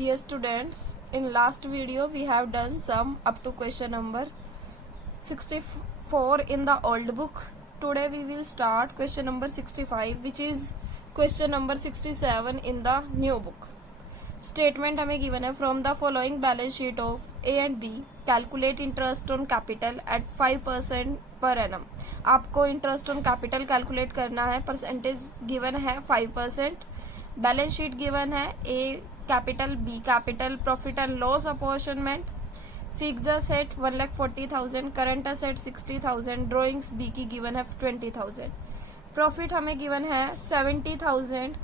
Dear students, in last video we have done sum up to question number 64 in the old book. Today we will start question number 65, which is question number 67 in the new book. Statement हमें given है from the following balance sheet of A and B, calculate interest on capital at 5% per annum. आपको interest on capital calculate करना है, percentage given है 5%. Balance sheet given है A capital, B capital, profit and loss apportionment, fixed asset 1,40,000, current asset 60,000, drawings B की given है 20,000. Profit हमें given है 70,000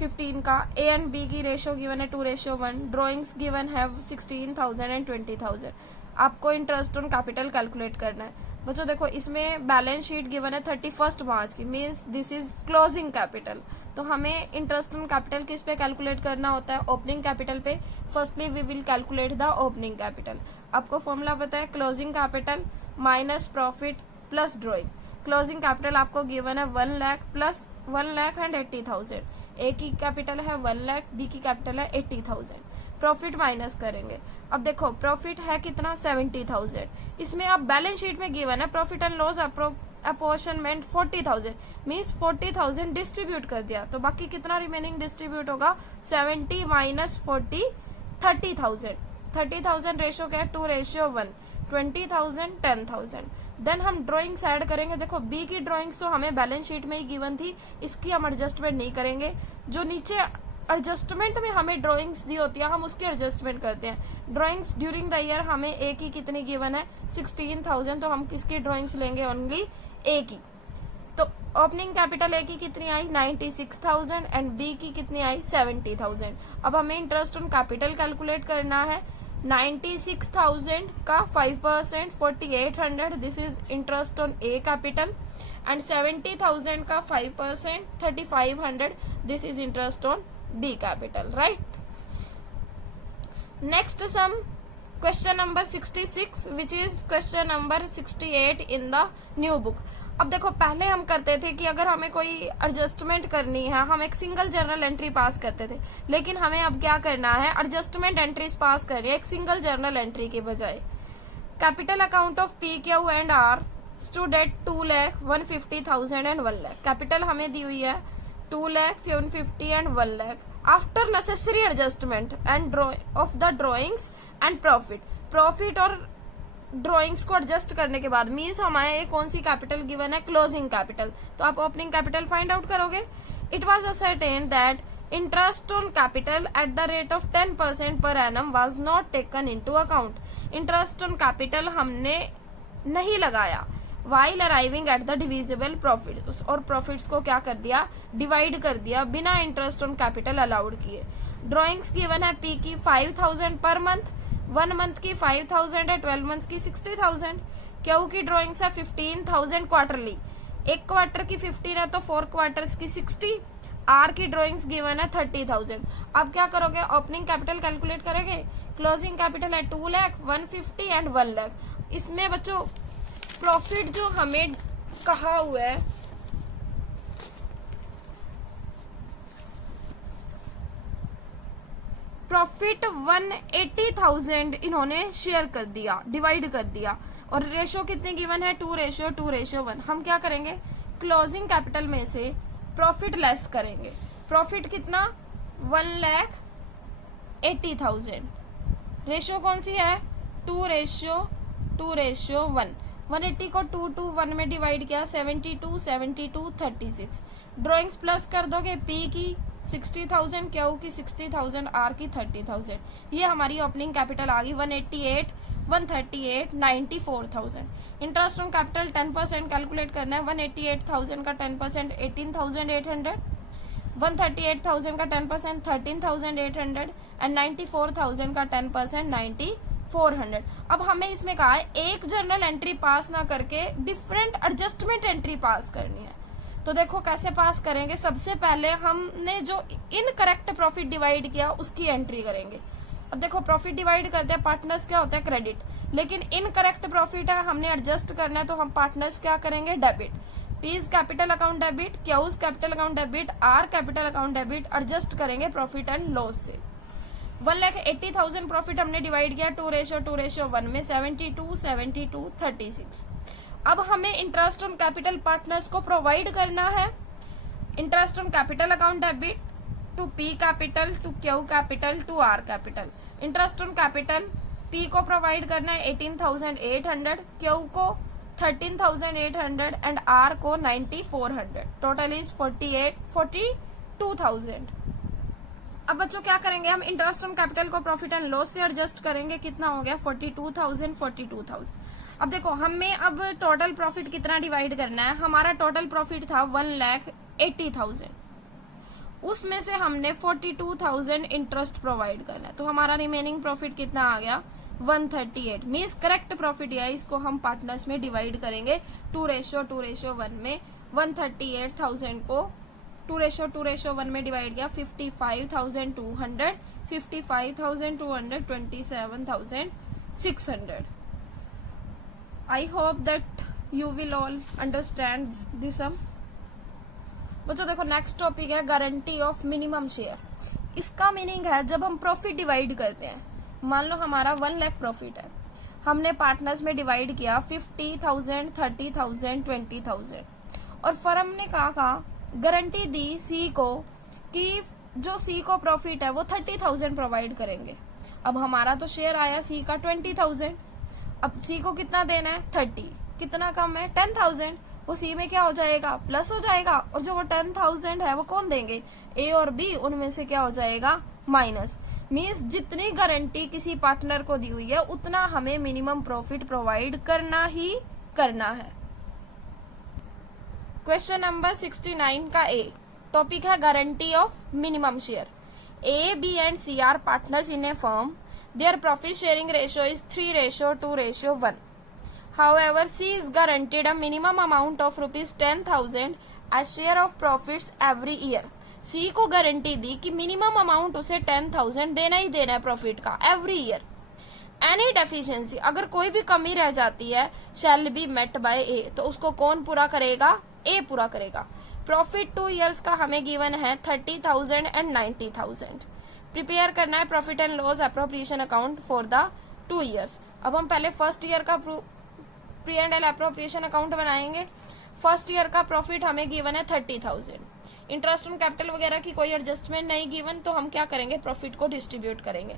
15 का. ए एंड बी की रेशो गिवन है 2:1. ड्राइंग्स गिवन है 16,000 एंड 20,000. आपको इंटरेस्ट ऑन कैपिटल कैलकुलेट करना है. बच्चों देखो, इसमें बैलेंस शीट गिवन है 31 मार्च की, means this is closing capital. तो हमें इंटरेस्ट ऑन कैपिटल किस पे कैलकुलेट करना होता है? ओपनिंग कैपिटल पे. Firstly we will calculate the opening capital. आपको फॉर्मूला पता है, closing capital minus profit plus drawing. Closing capital आपको गिवन है 1 लाख प्लस 1,80,000. ए की कैपिटल है 1 लाख, बी की कैपिटल है 80,000. प्रॉफिट माइनस करेंगे. अब देखो प्रॉफिट है कितना? 70,000. इसमें अब बैलेंस शीट में गिवन है profit and loss apportionment 40,000, means 40,000 distribute कर दिया. तो बाकी कितना रिमेनिंग डिस्ट्रीब्यूट होगा? 70 माइनस 40 30,000. 30,000 रेशो क्या है? 2:1. 20,000 10,000. देन हम ड्राइंग्स ऐड करेंगे. देखो बी की ड्राइंग्स तो हमें बैलेंस शीट में ही गिवन थी, इसकी हम एडजस्टमेंट नहीं करेंगे. जो नीचे एडजस्टमेंट में हमें ड्राइंग्स दी होती है, हम उसकी एडजस्टमेंट करते हैं. ड्राइंग्स ड्यूरिंग द ईयर हमें ए की कितनी गिवन है? 16,000. तो हम किसकी ड्राइंग्स लेंगे? ओनली ए की. तो ओपनिंग कैपिटल ए की कितनी आई? 96,000 एंड बी की कितनी आई? 70,000. अब हमें इंटरेस्ट ऑन कैपिटल कैलकुलेट करना है. 96,000 का 5% 4,800, this is interest on A capital. And 70,000 का 5% 3,500, this is interest on B capital, right? Next sum, question number 66, which is question number 68 in the new book. अब देखो पहले हम करते थे कि अगर हमें कोई एडजस्टमेंट करनी है, हम एक सिंगल जर्नल एंट्री पास करते थे. लेकिन हमें अब क्या करना है? एडजस्टमेंट एंट्रीज पास करनी है एक सिंगल जर्नल एंट्री के बजाय. Capital account of P, Q and R stood at 2,150,000 and 1 lakh. Capital हमें दी हुई है 2 lakh 150 and 1 lakh. After necessary adjustment and of the drawings and profit और ड्रॉइंग्स को एडजस्ट करने के बाद, मीन्स हमारे कौन सी कैपिटल गिवन है? Closing capital. तो आप ओपनिंग कैपिटल फाइंड आउट करोगे. It was ascertain that interest on capital at the rate of 10% per annum was not taken into account. Interest on capital हमने नहीं लगाया while arriving at the divisible profit, और profits को क्या कर दिया? Divide कर दिया बिना इंटरेस्ट ऑन कैपिटल अलाउड किए. ड्रॉइंग्स गिवन है पी की 5,000 पर मंथ, 1 मंथ की 5,000 है, 12 मंथ की 60,000. क्यू की ड्रॉइंग्स है 15,000 क्वार्टरली, एक क्वार्टर की 15 है तो 4 क्वार्टर्स की 60. आर की ड्रॉइंग्स गिवन है 30,000. अब क्या करोगे? ओपनिंग कैपिटल कैलकुलेट करेंगे. क्लोजिंग कैपिटल है 2 लाख 150 एंड 1 लाख. इसमें बच्चों प्रॉफिट जो हमें कहा हुआ है, प्रॉफिट 180,000 इन्होंने शेयर कर दिया, डिवाइड कर दिया. और रेशो कितनी गिवन है? 2:1. हम क्या करेंगे? क्लोजिंग कैपिटल में से प्रॉफिट लेस करेंगे. प्रॉफिट कितना? 1,80,000. रेशो कौन सी है? 2:1. 180 को 2 में डिवाइड किया, 72 72 36. ड्राइंग्स प्लस कर दोगे. पी की 60,000, क्यू की 60,000, आर की 30,000. ये हमारी ओपनिंग कैपिटल आ गई 188 138 94,000. इंटरेस्ट ऑन कैपिटल 10% कैलकुलेट करना है. 188,000 का 10% 18,800, 138,000 का 10% 13,800 एंड 94,000 का 10% 9,400. अब हमें इसमें कहा है एक जर्नल एंट्री पास ना करके डिफरेंट एडजस्टमेंट एंट्री पास करनी है. तो देखो कैसे पास करेंगे. सबसे पहले हमने जो इनकरेक्ट प्रॉफिट डिवाइड किया उसकी एंट्री करेंगे. अब देखो प्रॉफिट डिवाइड करते हैं, पार्टनर्स क्या होता है? क्रेडिट. लेकिन इनकरेक्ट प्रॉफिट है, हमने एडजस्ट करना है, तो हम पार्टनर्स क्या करेंगे? Debit. P's capital account debit, Q's capital account debit, R's capital account debit. Adjust करेंगे प्रॉफिट एंड लॉस से. 1,80,000 प्रॉफिट हमने डिवाइड किया 2:1 में, 72, 72, 36। अब हमें इंटरेस्ट ऑन कैपिटल पार्टनर्स को प्रोवाइड करना है। Interest on capital account debit to P capital, to Q capital, to R capital. Interest on capital P को प्रोवाइड करना है 18,800, क्यू को 13,800 एंड आर को 9,400। Total is 42,000। अब बच्चों क्या करेंगे, हम इंटरेस्ट ऑन कैपिटल को प्रॉफिट एंड लॉस से एडजस्ट करेंगे। कितना हो गया 42,000। अब देखो हमें अब टोटल प्रॉफिट कितना डिवाइड करना है। हमारा टोटल प्रॉफिट था 1,80,000, उसमें से हमने 42,000 इंटरेस्ट प्रोवाइड करना है, तो हमारा रिमेनिंग प्रॉफिट कितना आ गया 138। मीन्स करेक्ट प्रॉफिट या इसको हम पार्टनर्स में डिवाइड करेंगे 2:1 में। 138,000 को 2:1 में डिवाइड किया 55,200, 55,200, 27,600। I hope that you will all understand this sum। बच्चों देखो नेक्स्ट टॉपिक है गारंटी ऑफ मिनिमम शेयर। इसका मीनिंग है जब हम प्रॉफिट डिवाइड करते हैं, मान लो हमारा 1 लाख प्रॉफिट है, हमने पार्टनर्स में डिवाइड किया 50,000, 30,000, 20,000 और फर्म ने कहा गारंटी दी सी को कि जो सी को प्रॉफिट है वो 30,000 प्रोवाइड करेंगे। अब हमारा तो शेयर आया सी का 20,000, अब सी को कितना देना है 30, कितना कम है 10,000, वो सी में क्या हो जाएगा प्लस हो जाएगा, और जो वो 10,000 है वो कौन देंगे ए और बी, उनमें से क्या हो जाएगा माइनस। मीन्स जितनी गारंटी किसी पार्टनर को दी हुई है उतना हमें मिनिमम प्रॉफिट प्रोवाइड करना ही करना है। क्वेश्चन नंबर 69 का ए टॉपिक है guarantee of minimum share. A, B and C are partners in a firm. Their profit sharing ratio is 3:2:1. However, C is guaranteed a minimum amount of ₹10,000 as share of profits every year. C को guarantee दी कि minimum amount उसे 10,000 देना ही देना है profit का every year. Any deficiency, अगर कोई भी कमी रह जाती है, शैल बी मेट बाय ए, तो उसको कौन पूरा करेगा ए पूरा करेगा। प्रॉफिट 2 ईयर्स का हमें गिवन है 30,000 एंड 90,000। प्रिपेयर करना है profit and loss appropriation account for the 2 years. अब हम पहले फर्स्ट ईयर का pre and L appropriation account बनाएंगे। फर्स्ट ईयर का प्रॉफिट हमें गिवन है 30,000। इंटरेस्ट ऑन कैपिटल वगैरह की कोई एडजस्टमेंट नहीं गिवन, तो हम क्या करेंगे प्रॉफिट को डिस्ट्रीब्यूट करेंगे।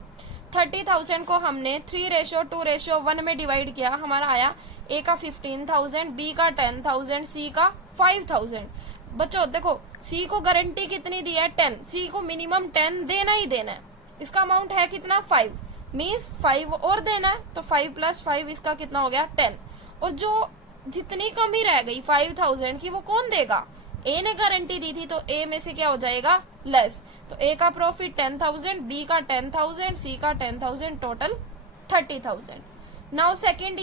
30,000 को हमने 3:1 में डिवाइड किया, हमारा आया ए का 15,000, बी का 10,000, सी का 5,000। बच्चों देखो सी को गारंटी कितनी दी है 10, सी को मिनिमम 10 देना ही देना है। इसका अमाउंट है कितना 5, मीन्स 5 और देना है, तो 5 + 5 इसका कितना हो गया 10। और जो जितनी कमी रह गई 5,000 की वो कौन देगा, ए ने गारंटी दी थी, तो ए में से क्या हो जाएगा लेस। तो ए का प्रॉफिट 10,000, बी का 10,000, सी का 10,000, टोटल 30,000। नाउ सेकेंड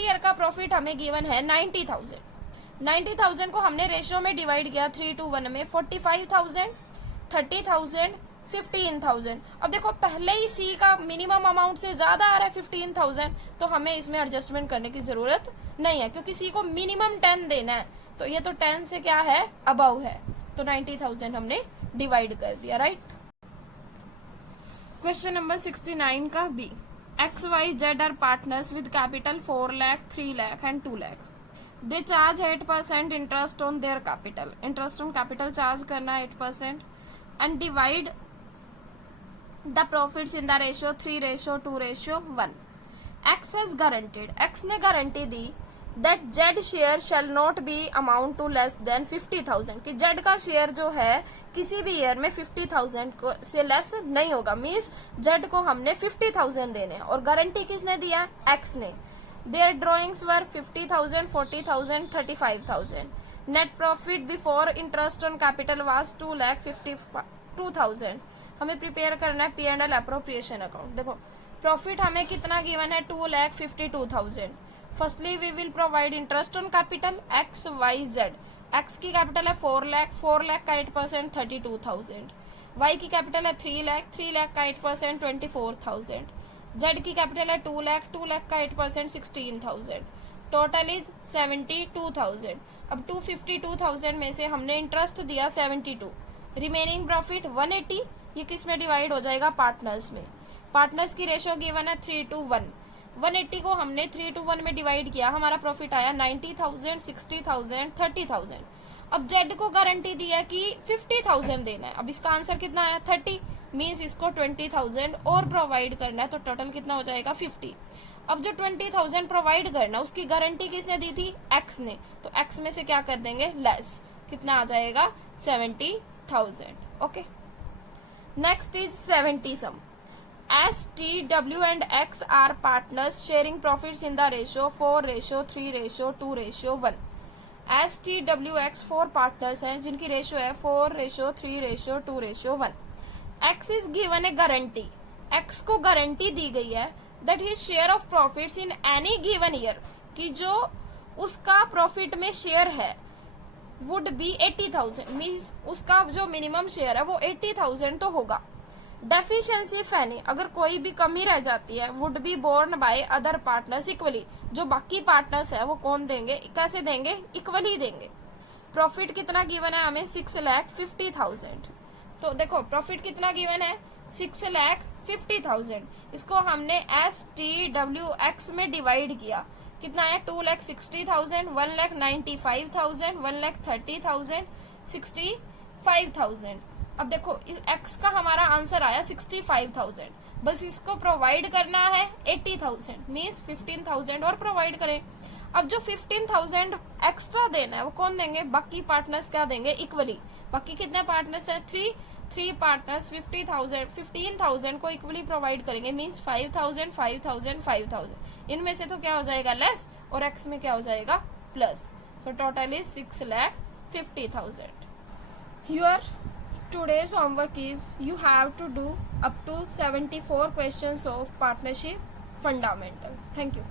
ईयर का प्रॉफिट हमें गिवन है 90,000। 90,000 को हमने रेशियो में डिवाइड किया 3:1 में, 45,000, 30,000, 15,000। अब देखो पहले ही सी का मिनिमम अमाउंट से ज्यादा आ रहा है 15,000, तो हमें इसमें एडजस्टमेंट करने की जरूरत नहीं है, क्योंकि सी को मिनिमम 10 देना है, तो ये तो 10 से क्या है अबव है, तो 90,000 हमने डिवाइड कर दिया, राइट। क्वेश्चन नंबर 69 का B. XYZ are partners with capital 4 lakh, 3 lakh and 2 lakh. They charge 8% interest on their capital. Interest on capital charge करना 8% and divide the profits in the ratio 3:2:1. X has guaranteed. X ने guarantee the that Z share shall not be amount to less than 50,000 कि Z का share जो है किसी भी year में 50,000 से लेस नहीं होगा। मीन्स Z को हमने 50,000 देने और गारंटी किसने दिया X ने। Their drawings were 50,000, 40,000, 35,000. Net profit before interest on capital was 2,52,000. हमें प्रिपेयर करना है P&L अप्रोप्रिएशन अकाउंट। देखो प्रॉफिट हमें कितना गिवन है 2,52,000। Firstly we will provide interest on capital XYZ। X की कैपिटल है 4 लाख, 4 लाख का 8% 32,000। Y की कैपिटल है 3 लाख, 3 लाख का 8% 24,000। Z की कैपिटल है 2 लाख, 2 लाख का 8% 16,000। Total is 72,000। अब 252,000 में से हमने इंटरेस्ट दिया 72, रिमेनिंग प्रॉफिट 180, ये किस में डिवाइड हो जाएगा, पार्टनर्स में। पार्टनर्स की रेशियो गिवन है 3:1। 180 को हमने 3:1 में डिवाइड किया, हमारा प्रॉफिट आया 90,000, 60,000, 30,000। अब जेड को गारंटी दिया कि 50,000 देना है। अब इसका आंसर कितना आया 30, मीन्स इसको 20,000 और प्रोवाइड करना है, तो टोटल कितना हो जाएगा 50। अब जो 20,000 प्रोवाइड करना उसकी गारंटी किसने दी थी, एक्स ने, तो एक्स में से क्या कर देंगे लेस, कितना आ जाएगा 70,000। Okay, next is 70 sum. S, T, W and X are partners sharing profits in the ratio 4:3:2:1। S, T, W, X 4 partners हैं जिनकी रेशियो है 4:3:2:1। X is given a guarantee। X को गारंटी दी गई है that his share of profits in any given year, कि जो उसका profit में शेयर है would be 80,000, मीन्स उसका जो मिनिमम शेयर है वो 80,000 तो होगा। डेफिशिएंसी फैनी, अगर कोई भी कमी रह जाती है, would be borne by other partners equally, जो बाकी पार्टनर्स है वो कौन देंगे, कैसे देंगे, इक्वली देंगे। प्रॉफिट कितना गिवन है हमें 6,50,000। तो देखो प्रॉफिट कितना गिवन है 6,50,000। इसको हमने STWX में डिवाइड किया, कितना है 2,60,000, 1,95,000, 1,30,000, 65,000। अब देखो इस x का हमारा आंसर आया 65,000, बस इसको प्रोवाइड करना है 80,000, मीन्स 15,000 और प्रोवाइड करें। अब जो 15,000 एक्स्ट्रा देना है वो कौन देंगे, बाकी पार्टनर्स क्या देंगे, इक्वली। बाकी कितने पार्टनर्स हैं, 3 पार्टनर्स 15,000 को इक्वली प्रोवाइड करेंगे, मीन्स 5,000, 5,000, 5,000। इनमें से तो क्या हो जाएगा लेस और x में क्या हो जाएगा plus. So total is 6,50,000। Your today's homework is you have to do up to 74 questions of partnership fundamental. Thank you.